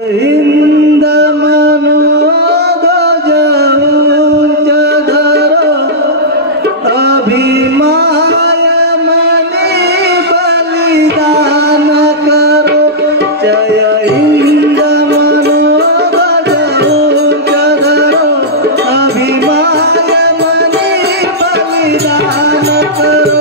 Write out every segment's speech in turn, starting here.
हिंद मनोध्वज उच्च धरो अभिमाय मणि बलिदान करो। जय हिंद मनोध्वज उच्च धरो अभिमाय मणि बलिदान करो।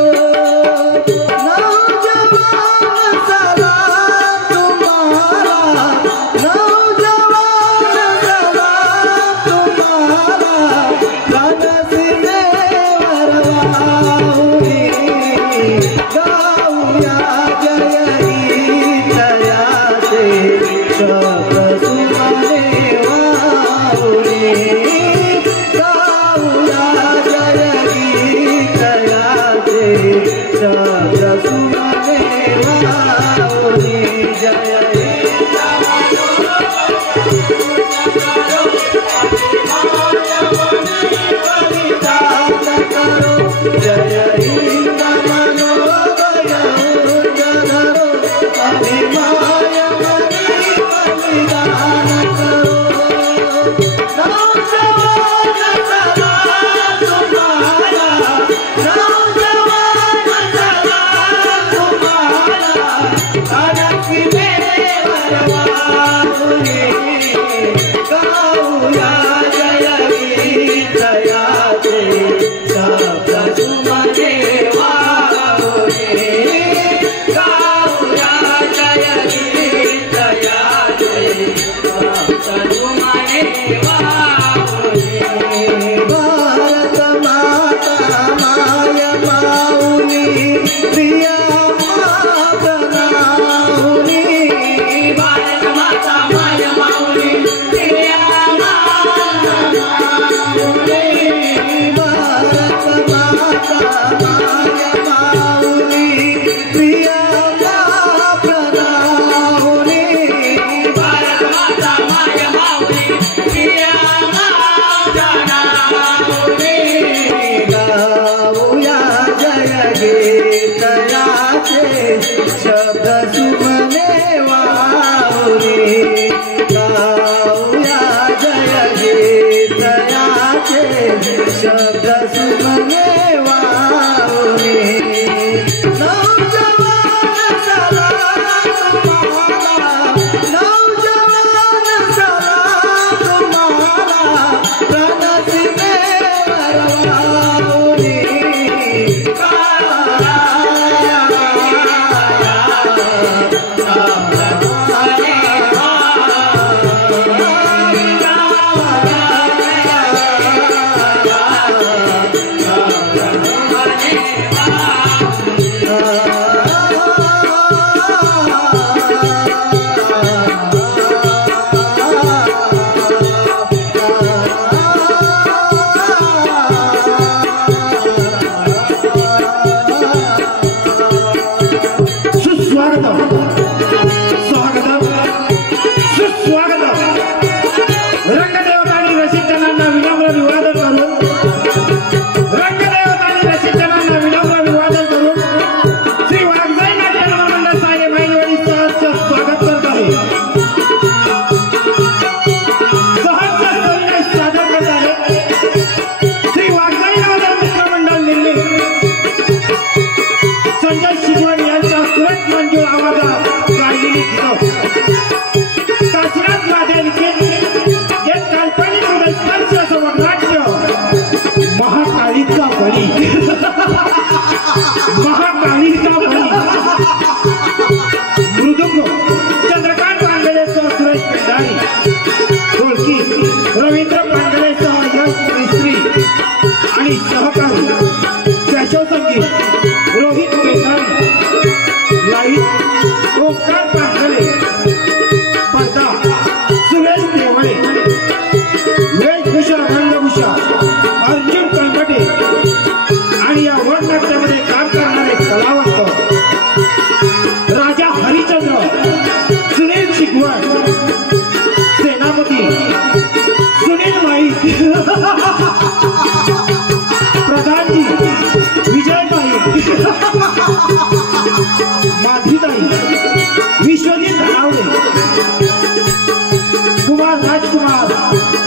सेनापती सुनील माई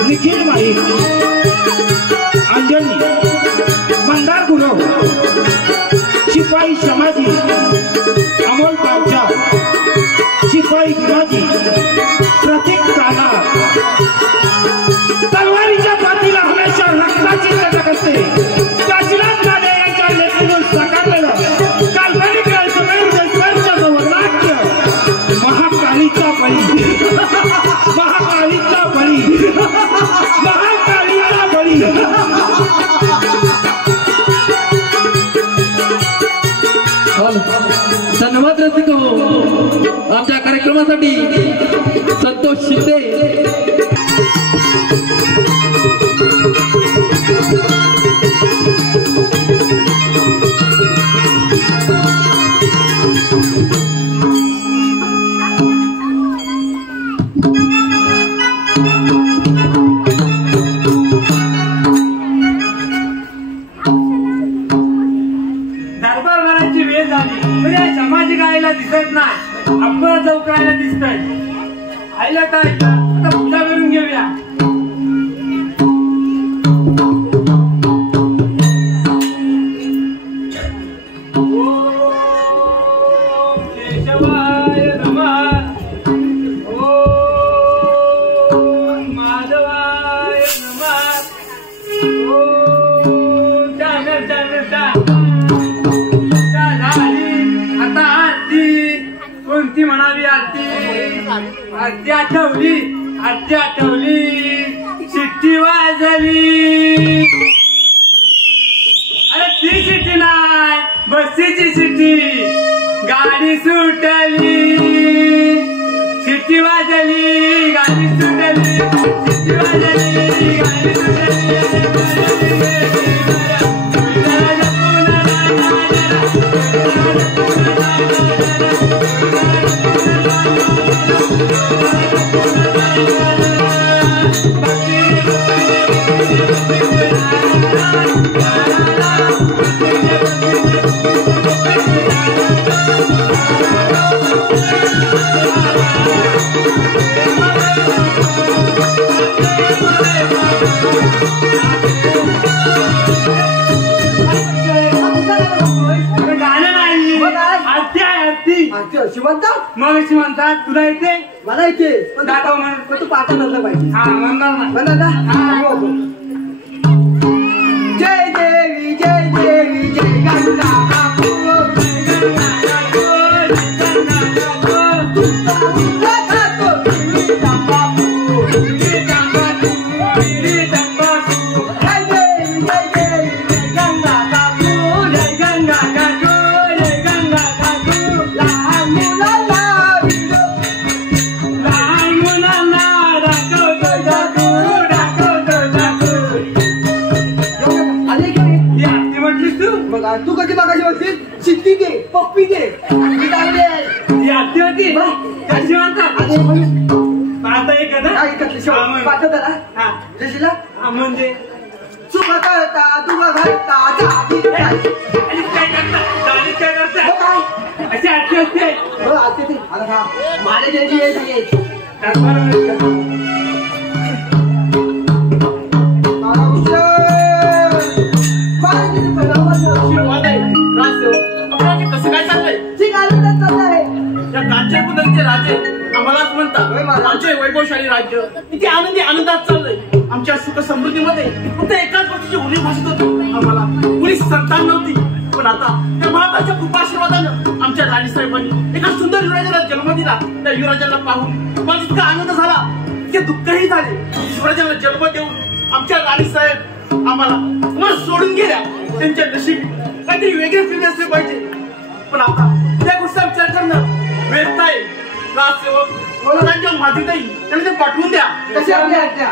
निखिल माई, अंजली, मंदार गुरव, शिपाई शमाजी, अमोल पावचा, शिपाई गिराजी, प्रतीक काना, तलवारीच्या पाठीला हमेशा रक्ताची लटक असते. काशीनाथ राजे यांच्या लेखणीतून साकारलेलं काल्पनिक देशपांडेचं वर्णाट्य महाकालीचा बळी, महाकालीचा बळी, महाकालीचा बळी. धन्यवाद रसिको. आमच्या कार्यक्रमासाठी संतोष शिंदे. दिसत नाही, आपण चौकायला दिसतंय. आईला काय आता पूजा करून घेऊया. केशवाय नमः, ओम माधवाय नमः, ओम चांगल कोणती म्हणावी आरती. आरती आठवली, आरती आठवली, शिट्टी वाजली. अरे ती शिट्टी नाही, बसीची शिट्टी. गाडी सुटली, शिट्टी वाजली, गाडी सुटली, शिट्टी वाजली, गाडी सुटली. मग अशी म्हणतात. तुला येते? मला येते. दाखव म्हणून तू पाहता नसलं पाहिजे. हा म्हणणार ना, म्हणणार ना. जय देवी, जय देवी, जय गंगा काकू, जय गंगा काकू, जय गंगा काकू. तुझा खातो पिली तंबाखू, पिली तंबाखू, पिली तंबाखू. जय देवी, जय देवी, जय गंगा काकू, जय गंगा काकू, जय गंगा काकू. लहान मुलाला तू कधी बघायची होती. शिट्टी दे, पप्पी दे, होती कशी म्हणतात. आता एक जशीला म्हणजे चुका करता, तुका घालता, काय करता अशी आरती असते. हो आरती ती. आता माझ्या जयची आहे सगळे. कसं काय चाललंय. ठीक आहे. या कांचन कुंडलचे राजे आम्हालाच म्हणतात आमचे वैभवशाली राज्य इथे आनंदी आनंदात चाललंय. आमच्या सुख समृद्धीमध्ये फक्त एकाच गोष्टीची उणीव भासत होती. आम्हाला कुणी संतान नव्हती. पण आता त्या महाराजांच्या कृपाशीर्वादानं आमच्या राणीसाहेबांनी एका सुंदर युवराजाला जन्म दिला. त्या युवराजाला पाहून मला इतका आनंद झाला, इतके दुःखही झाले. युवराजाला जन्म देऊन आमच्या राणीसाहेब आम्हाला सोडून गेल्या. त्यांच्या नशिबी काहीतरी वेगळे फिरले असले पाहिजे. पण आता त्या गोष्टीचा विचार करणं व्यर्थ आहे. राजसेवक राज्य मातीत त्यांना ते पाठवून द्या. कशी आपली आज्ञा.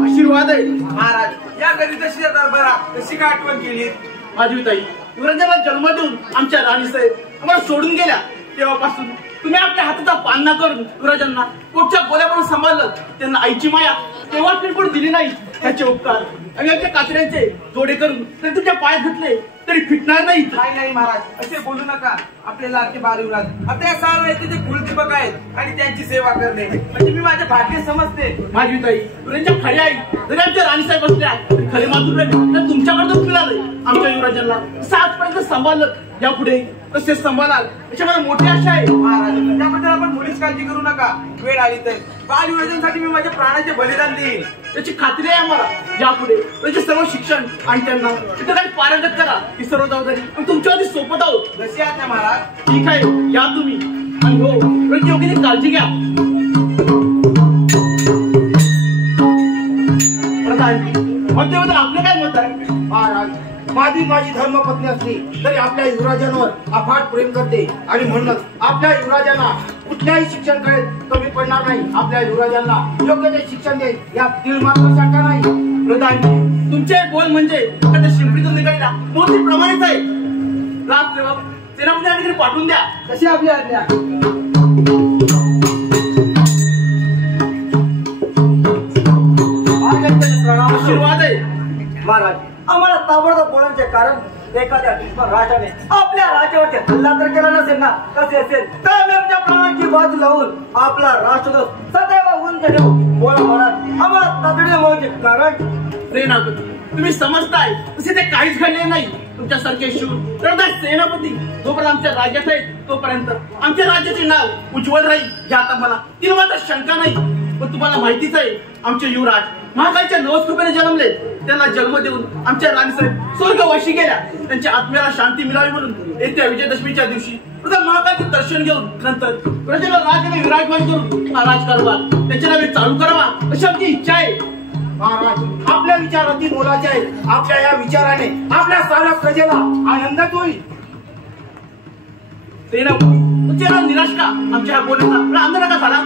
आशीर्वाद आहे महाराज. या कधी तशी दरबारात कशी काय आठवण केली. माधवीताई युवराजाला जन्म देऊन आमच्या राणीसाहेब आम्हाला सोडून गेल्या. तेव्हापासून तुम्ही आपल्या हाताचा पालना करून युवराजांना पोटच्या गोल्यापर्यंत सांभाळलं, त्यांना आईची माया तेव्हा पण दिली नाही. त्याचे उपकार आणि आमच्या कात्र्यांचे जोडे करून तरी तुमच्या पायात घेतले तरी फिटणार नाही. नाही महाराज, असे बोलू नका. आपले लाडके बालयुवराज आपल्या साल येथे ते कुलदीपक आहेत आणि त्यांची सेवा करणे म्हणजे मी माझे भाग्य समजते. माझी ताई तुझ्या खरी आई जरी आमच्या राणीसाहेब असल्या खरे मातून तर तुमच्याकडून मिळालंय. आमच्या युवराजांना आजपर्यंत सांभाळलं, यापुढे कसे सांभाळाल याची मला मोठी आशा आहे. महाराज त्याबद्दल आपण मुलीच काळजी करू नका. वेळ आली तर बालयुवराजांसाठी मी माझ्या प्राणाचे बलिदान देईन त्याची खात्री आहे आम्हाला. यापुढे त्याचे सर्व शिक्षण आणि त्यांना तिथं काही पारंगत करा ही सर्व जबाबदारी तुमच्यावरती सोपत आहोत. कशी आहात ना महाराज? ठीक आहे, या तुम्ही आणि हो योग्य ती काळजी घ्या. प्रधान आपलं काय मत आहे? महाराज माझी धर्मपत्नी असली तरी आपल्या युवराजांवर अफाट प्रेम करते आणि म्हणूनच आपल्या युवराजांना कुठल्याही शिक्षण कळेल कमी पडणार नाही. आपल्या युवराजांना योग्य ते शिक्षण दे यात तीळ मात्र शंका नाही. प्रधान तुमचे बोल म्हणजे एखाद्या शिंपडीतून निघालेल्या मूर्तीप्रमाणेच आहे. राजसेवक सेनापती पाठवून द्या. कशी आपली आज्ञा? आशीर्वाद आहे. महाराज आम्हाला ताबडतोब बोलण्याचे कारण एखाद्या राजाने आपल्या राज्यावरती हल्ला तर केला नसेल ना. कसे असेल तर आम्ही आमच्या प्राणांची बाजू लावून आपला राष्ट्रध्वज सदैव उंच ठेवू. बोला महाराज आम्हाला तातडीने बोलायचे कारण? सेनापती तुम्ही समजताय तसे ते काहीच घडले नाही. तुमच्यासारखे शूर सेनापती जोपर्यंत आमच्या राज्यात आहेत तोपर्यंत आमच्या राज्याचे नाव उज्ज्वल राहील यात आम्हाला तिला मात्र शंका नाही. पण तुम्हाला माहितीच आहे आमचे युवराज महाकालच्या 9 कृपेने जन्मले. त्यांना जन्म देऊन आमच्या राणीसाहेब स्वर्गवाशी गेल्या. त्यांच्या आत्म्याला शांती मिळावी म्हणून येत्या विजयदशमीच्या दिवशी प्रथम महाकालचे दर्शन घेऊन नंतर प्रजेला राज्याने विराजमान करून हा राजकारभार त्याच्या नावे चालू करावा अशी आमची इच्छा आहे. महाराज आपल्या विचार अति मोलाचे आहेत. आपल्या या विचाराने आपल्या साऱ्या प्रजेला आनंदात होईल. सेनापती निराश का आमच्या बोलण्याचा आनंद नका झाला?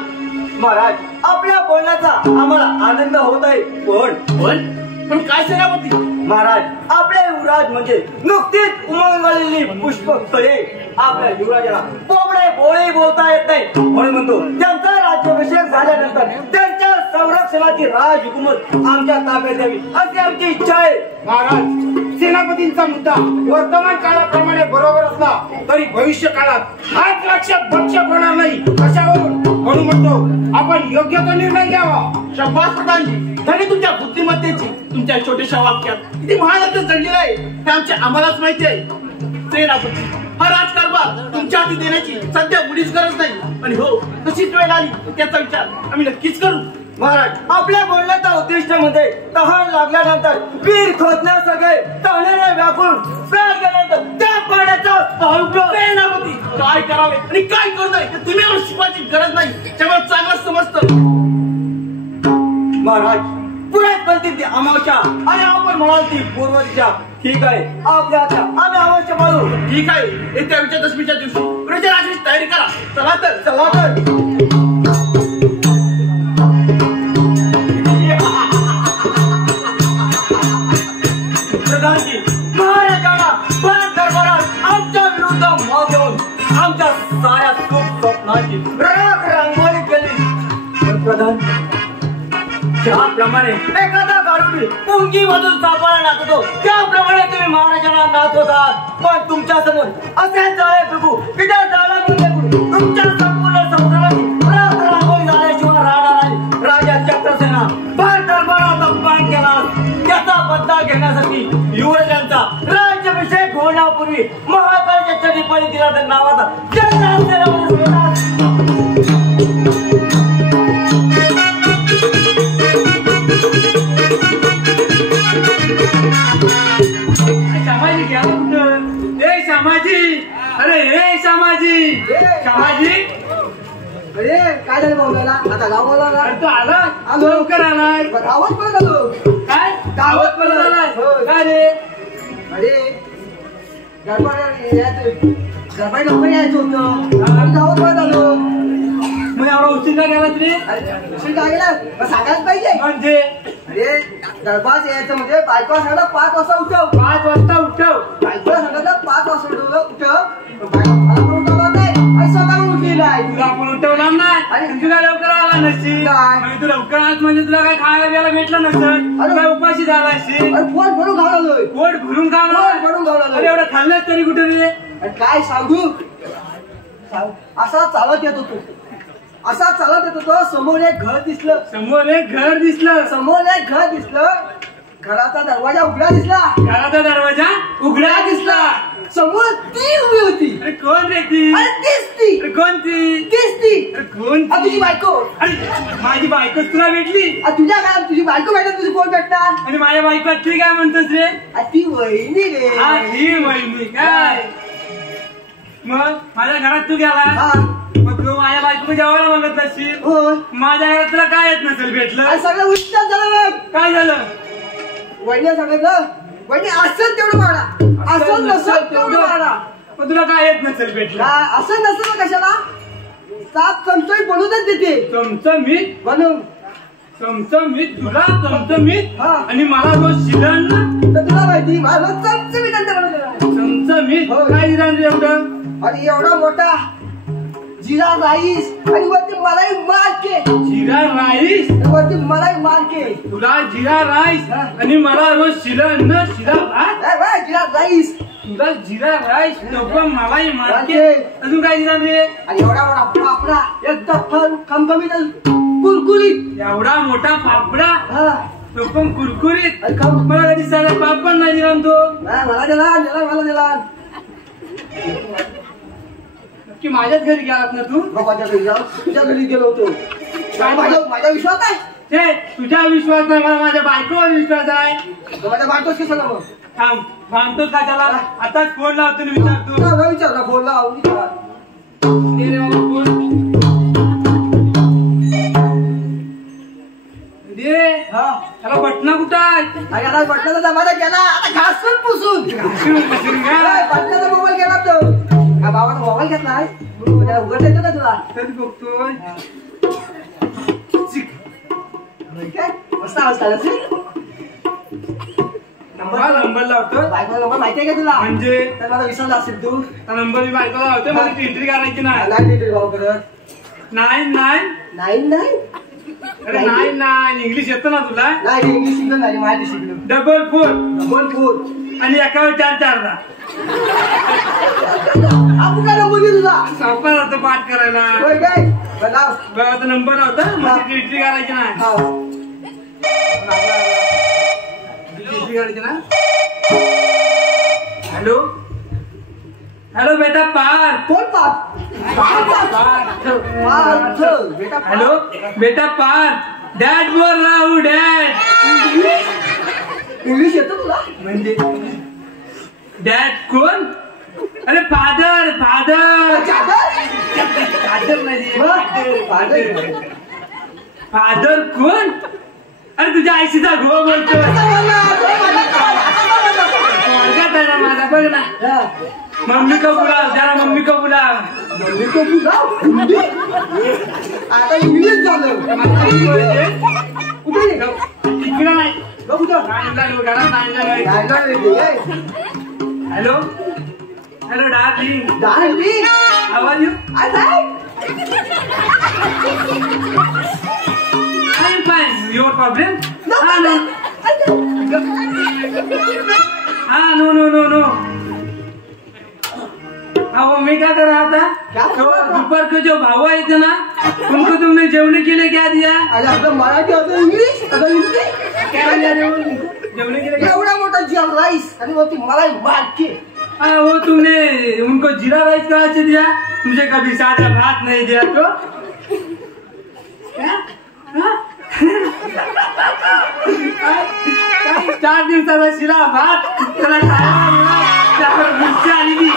महाराज आपल्या बोलण्याचा आम्हाला आनंद होत आहे. पण काय सेनापती? महाराज आपले युवराज म्हणजे नुकतीच उमललेली पुष्पस्थळे. आपल्या युवराजाला बोबडे बोळे बोलता येत नाही म्हणून म्हणतो त्यांचा राज्याभिषेक झाल्यानंतर त्यांच्या संरक्षणाची राजहुकूमत आमच्या ताब्यात द्यावी अशी आमची इच्छा आहे. महाराज सेनापतींचा मुद्दा वर्तमान काळाप्रमाणे बरोबर असला तरी भविष्य काळात हाच लक्षात भक्षक होणार नाही अशावरून म्हणून म्हणतो आपण योग्य तो निर्णय घ्यावा. शाबास प्रधानजी, धनी तुमच्या बुद्धिमत्तेची तुमच्या छोट्याशा वाक्यात किती महान अर्थ जडलेला आहे हे आमच्या आम्हालाच माहिती आहे. सेनापती हा राजकारभार तुमच्या हाती देण्याची सध्या मुळीच गरज नाही. आणि हो तशीच वेळ आली त्याचा विचार आम्ही नक्कीच करू. महाराज आपल्या बोलण्याच्या उद्दिष्टामध्ये तहान लागल्यानंतर वीर खोदण्या सगळे तहानेने व्यापून प्राण गेल्यानंतर त्या पाण्याचा सेनापती काय करावे आणि काय करू नये हे तुम्ही आम्हाला शिकवायची गरज नाही. त्यामुळे चांगलं समजतं. महाराज पुरात बनती ती अमावस्या आणि आपण म्हणाल ती पूर्व दिशा. ठीक आहे आपल्या आम्ही अवश्य म्हणू. ठीक आहे येत्या विजयादशमीच्या दिवशी राजाची तयारी करा. चला तर प्रधानजी महाराजांना भर दरबारात आमच्या विरुद्ध मत देऊन आमच्या साऱ्या सुख स्वप्नांची रांगोळी केली. पण प्रधान ज्याप्रमाणे एखादा गारुडी पुंगी मधून सापळा नाचतो त्याप्रमाणे तुम्ही महाराजांना नाचवतात. पण तुमच्या समोर असे जाळे फेकू की त्या जाळ्यामध्ये तुमच्या संपूर्ण संसाराची रांगोळी झाल्याशिवाय राहणार नाही. राजा चक्रसेना भर दरबारात अपमान केला त्याचा बदला घेण्यासाठी युवराजांचा राज्याभिषेक होण्यापूर्वी महाकालच्या चढीपणी दिला तर नावाचा श्यामाजी घ्या कुठं? ए श्यामाजी, अरे हे श्यामाजी. अरे काय झालं भाऊला? आता गावाला अरे तू आला लवकर आलाय. गावात पण आलो. काय गावात पण आलाय? काय रे? अरे गडबड लवकर यायचं होतं. आम्ही गावात पण आलो. मग एवढा उशीर का गेला तरी? उशीर का गेला? सांगायला पाहिजे. म्हणजे अरे दरबार यायचं म्हणजे बायको सांगा 5 वाजता उठव. 5 वाजता उठव. बायकोला सांगितलं 5 वाजता उठव. बायको मला पण उठवला नाही आणि स्वतः उठली नाही. तुला आपण उठवणार नाही. आणि तुला लवकर आला नसशील नाही. म्हणजे तू लवकर आज म्हणजे तुला काय खायला प्यायला भेटलं नसतं अरे. तुला उपाशी झाला असशील अरे पोट भरून घालवलोय. पोट भरून का पोट भरून घालवलोय. अरे एवढं खाल्लंच तरी कुठे रे आणि काय सांगू असा चालत येत होतो असा चालत येत होतो समोर एक घर दिसलं समोर एक घर दिसलं समोर एक घर दिसलं घराचा दरवाजा उघडा दिसला घराचा दरवाजा उघडा दिसला समोर ती उभी होती अरे कोण रे ती अरे तीच ती अरे कोण ती तीच ती अरे कोण आ, तुझी बायको अरे माझी बायकोच तुला भेटली आ, तुझ्या घरात तुझी बायको भेटत तुझी कोण भेटणार आणि माझ्या बायको ती काय म्हणतोस रे आ, ती वहिनी रे हा ही वहिनी काय मग माझ्या घरात तू गेला हा मग तू माझ्या बायको जेवायला म्हणत असशील होय माझ्या घरात तुला काय येत नसेल भेटलं आणि सगळं उच्च झालं बघ काय झालं वहिनी सांगितलं वहिनी असं तेवढं मारा असं नसेल तेवढं मारा मग तुला काय येत नसेल भेटलं काय असं नसेल ना कशाला 7 चमचे बनवूनच देते चमचमीत बनवून चमचमीत तुला चमचमीत हा. आणि मला रोज शिरण तर तुला माहिती मला चमचे मी त्यांच्या बनवलेला चमचमीत हो. काय शिरण रे एवढं आणि एवढा मोठा जिरा राईस आणि वरती मलाई मार्के जिरा राईस वरती मलाई मार्के तुला जिरा राईस हा. आणि मला रोज शिरण न शिरा भात जिरा राईस तुला जिरा राईस नको मलाई मार्के मार्के. अजून काय शिरण रे आणि एवढा मोठा पापडा एकदम कमकमीत कुरकुरीत एवढा मोठा पापडा हा तो पण कुरकुरीत आणि कम मला कधी साधा पापड नाही दिला तो मला दिला मला दिला नक्की माझ्याच घरी गेलात ना तू बाबाच्या घरी जाऊ तुझ्या घरी गेलो होतो काय माझा विश्वास आहे ते तुझ्या विश्वास नाही मला माझ्या बायकोवर विश्वास आहे तर माझ्या बायकोच की सगळं मग थांब थांबतोच का त्याला आताच फोन लावतो आणि विचारतो ना विचारला फोन लाव विचार दे रे बाबा फोन दे हा त्याला बटना कुठं आहे आणि आता बटनाचा जमाना गेला आता घासून पुसून बटनाचा मोबाईल गेला तो का बाबाचा मोबाईल घेतलाय उघडता येतो का तुला तरी बघतोय काय मस्त आवाज काढायची नंबर लावतो बायकोचा नंबर माहिती आहे का तुला म्हणजे तर मला विसरला असेल तू नंबर मी बायकोला लावतो मला एंट्री करायची नाही नाही डिटेल भाऊ करत 99 नाही अरे 99 इंग्लिश येतं ना तुला नाही इंग्लिश शिकलो नाही माहिती शिकलो 44 4 आणि एकावर 4 दा आपण काय नंबर तुझा सोपा जातो पाठ करायला होय काय लाव बघा आता नंबर लावता म्हणजे एंट्री करायची नाही हा एंट्री करायची ना हॅलो हॅलो बेटा पार कोण पाप बेटा हॅलो बेटा पार डॅड बोल रहा हूँ डॅड इंग्लिश येतो तुला म्हणजे डॅड कोण अरे फादर फादर फादर नाही फादर कोण अरे तुझ्या आईशी जा गो बोलतो वर्गात आहे ना माझा बघ ना मम्मी को बुलाव जरा मम्मी को बुलाव आता इंग्लिश झालं कुठे इकडं नाही घरात hello hello darling how are you I am fine your problem हाँ नो नो नो नो अब मैं क्या कर रहा था तो ऊपर के जो भाव आए थे ना उनको तुमने जेवने के लिए क्या दिया अरे आपलं मराठी होतं इंग्लिश आता हिंदी क्या दिया जेवने के लिए एवढा मोठा जिरा राईस आणि वरती मलाई मार्के हाँ वो तुमने उनको जीरा राइस कहाँ से दिया मुझे कभी सादा भात नहीं दिया तो क्या? हाँ? 4 दिवसाचा शिरा भात त्याला खायला मिळाला, त्यावर मिरची आलेली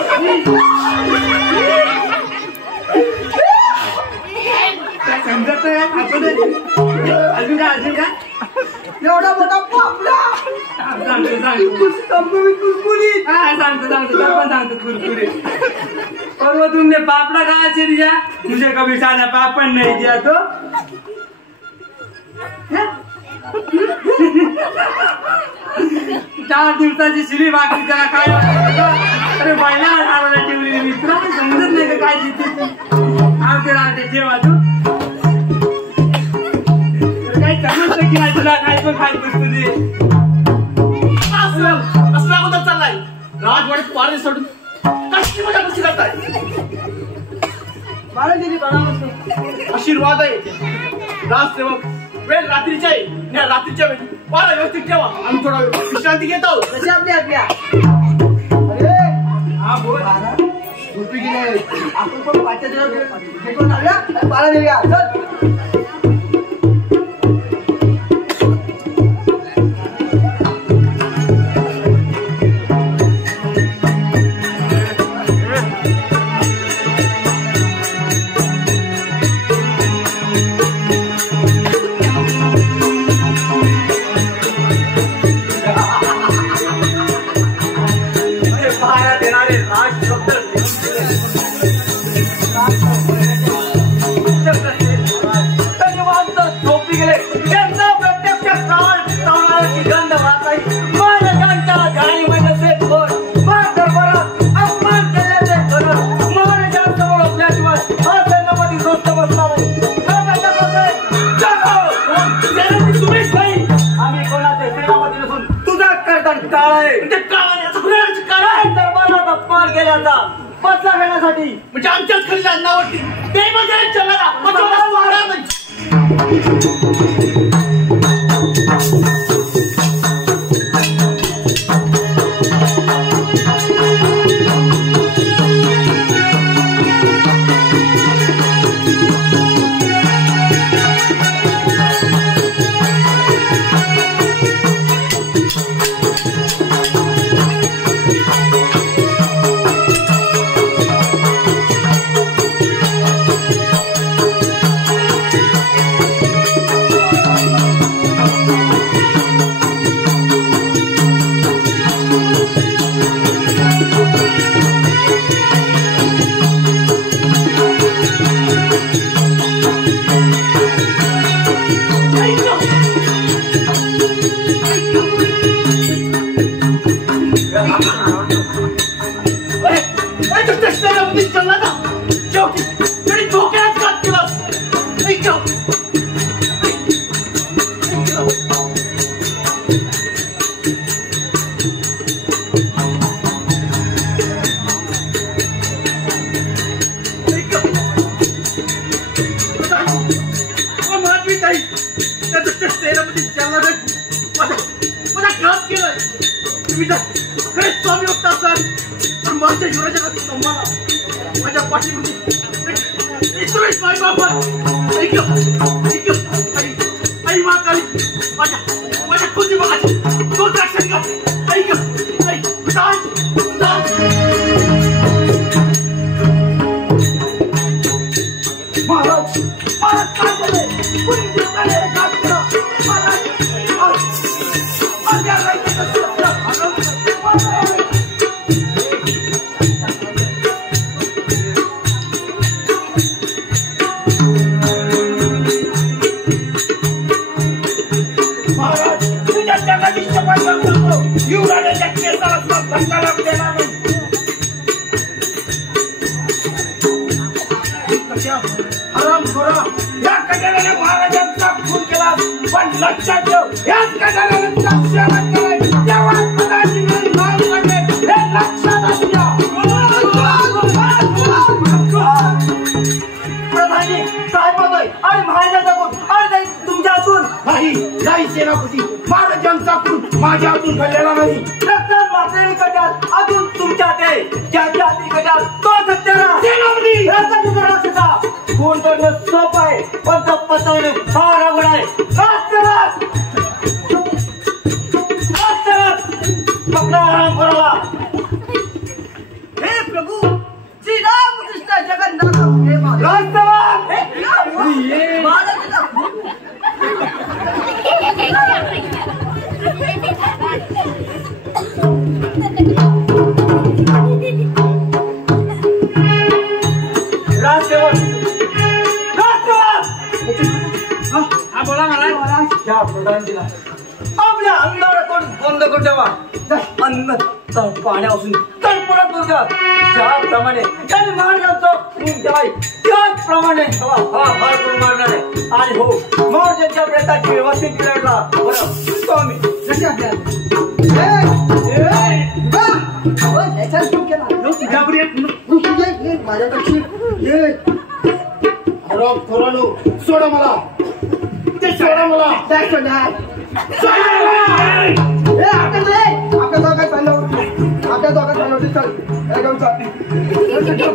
काय समजत नाही आपण अजून काय एवढा मोठा पापडा सांगतो कुरकुरीत सांगतो कुरकुरीत और वो तुमने पापड़ा कहाँ से दिया मुझे कभी सादा पापड़ नहीं दिया तो 4 दिवसाची शिरी भाकरी त्याला काय अरे बैला ठेवलेली मित्र समजत नाही का काय जिथे आमचे राहते जेव्हा तू समजतं की नाही तुला काय पण खायचं तुझे असं अगोदर चाललाय राजवाड्यात वारे सोडून कशी मजा कशी करताय आशीर्वाद आहे राजसेवक वेळ रात्रीच्या आहे या रात्रीच्या वेळी वारा व्यवस्थित ठेवा आम्ही थोडा विश्रांती घेत आहोत कशी आपली आपल्या हा बोल झोपी गेले आपण पण पाचच्या दिवस भेटून जाऊया आणि बाळा देऊया चल म्हणजे आमच्याच खरी अन्नावरती ते म्हणजे चला माझ्या हातून घडलेला नाही अजून तुमच्या ते ज्याच्या हाती कटाल तो सत्यारा कोण करणं सोप आहे पण तो पचवणे फार अवघड आहे हे प्रभू श्री रामकृष्ण जगन्नाथ आपल्या अंधाराकडून बंद करून ठेवा अन्न पाण्यापासून तळपडत तुझ्या ज्याप्रमाणे त्यांनी महाराजांचा खून केलाय त्याचप्रमाणे हा करून मारणार आहे. आणि हो महाराजांच्या प्रेताची व्यवस्थित केला बरं तो आम्ही कशी आपल्याला माझ्या पक्षी सोडा मला ते सोडा मला आपल्या दोघात चाललं आपल्या दोघात चालवते चल एकदम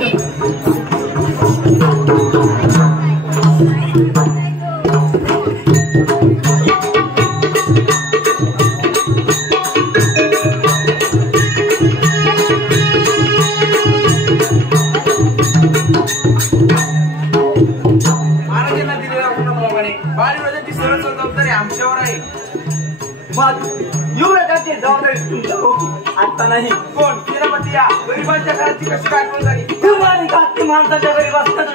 महाराजांना दिलेल्या गुणाप्रमाणे बाळराजांची सर्व जबाबदारी आमच्यावर आहे. युवराजांची जबाबदारी तुमच्यावर होती आता नाही. कोण सेनापती या गरिबांच्या घराची कशी काय आठवण झाली? तुम्हाला घातली माणसाच्या घरी वाचतात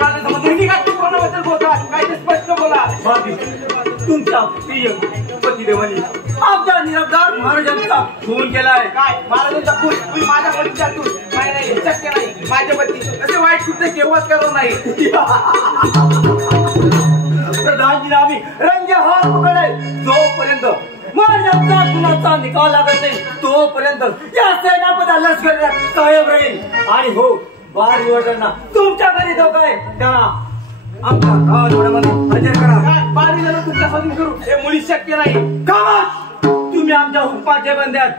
तुम्ही काय कोणाबद्दल बोलता काय ते स्पष्ट बोला. तुमच्या प्रिय पतिदेवानी आमच्या निरबदार महाराजांचा खून केलाय. काय महाराजांचा खून तुम्ही माझ्या पतीच्यातून नाही नाही हे शक्य नाही. माझ्या पती असे वाईट कृत्य केव्हाच करत नाही. प्रधानजी आम्ही रंगे हात पकडे जोपर्यंत महाराजांचा गुन्हाचा निकाल लागत नाही तोपर्यंत या सेनापती लष्कर साहेब राहील. आणि हो बार युवकांना तुमच्या घरी जो काय त्यांना आमच्या गावामध्ये हजर करा. बारीला तुमच्या स्वाधीन करू हे मुळी शक्य नाही. कामात तुम्ही आमच्या हुकमाचे बंद्यात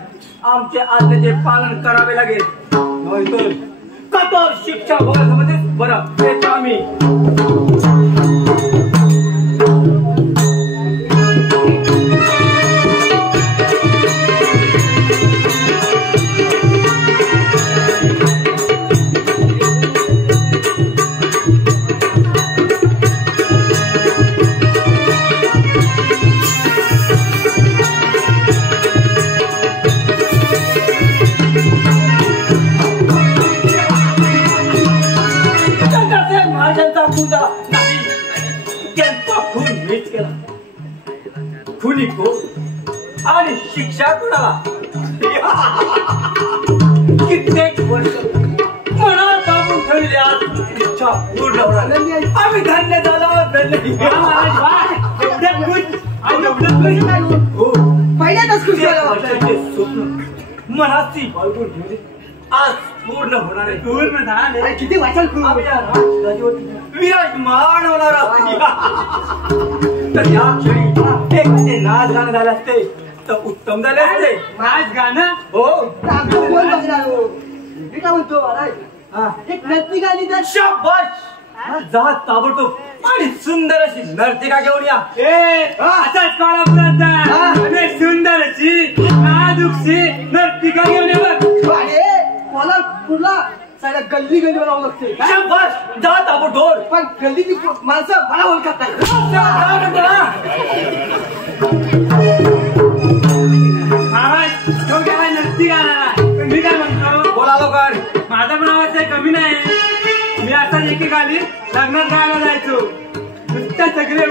आमचे आज्ञेचे पालन करावे लागेल नाहीतर कठोर शिक्षा भोगायमध्ये बरं येतो आम्ही. खुनी को आणि शिक्षा कोणाला कित्येक वर्ष मनात दाबून ठेवली आज इच्छा पूर्ण होणार. आम्ही धन्य झालो पहिल्यांदाच खुश स्वप्न मनाची बाळगून ठेवली आज पूर्ण होणार आहे. पूर्ण झाले किती वाचल विराजमान होणार तर या क्षणी एखादे नाच गाणं झालं असते तर उत्तम झाले असते. नाच गाणं हो मी काय म्हणतो एक नर्ती गाणी तर शाबाश जा ताबडतोब आणि सुंदर अशी नर्तिका घेऊन या. असाच काळापुराचा सुंदर अशी नाजुकशी नर्तिका घेऊन ये बघ. मला पुढला सगळ्या गल्ली गल्ली बनावं लागते. शाबाश जा ताबडतोब. पण गल्लीची माणसं मला ओळखत नाही. नर्तिका मी काय म्हणतो बोला लवकर. माझा पण आवाज काही कमी नाही. मी आता एकेकाली लग्नात गायला जायचो नुसत्या सगळे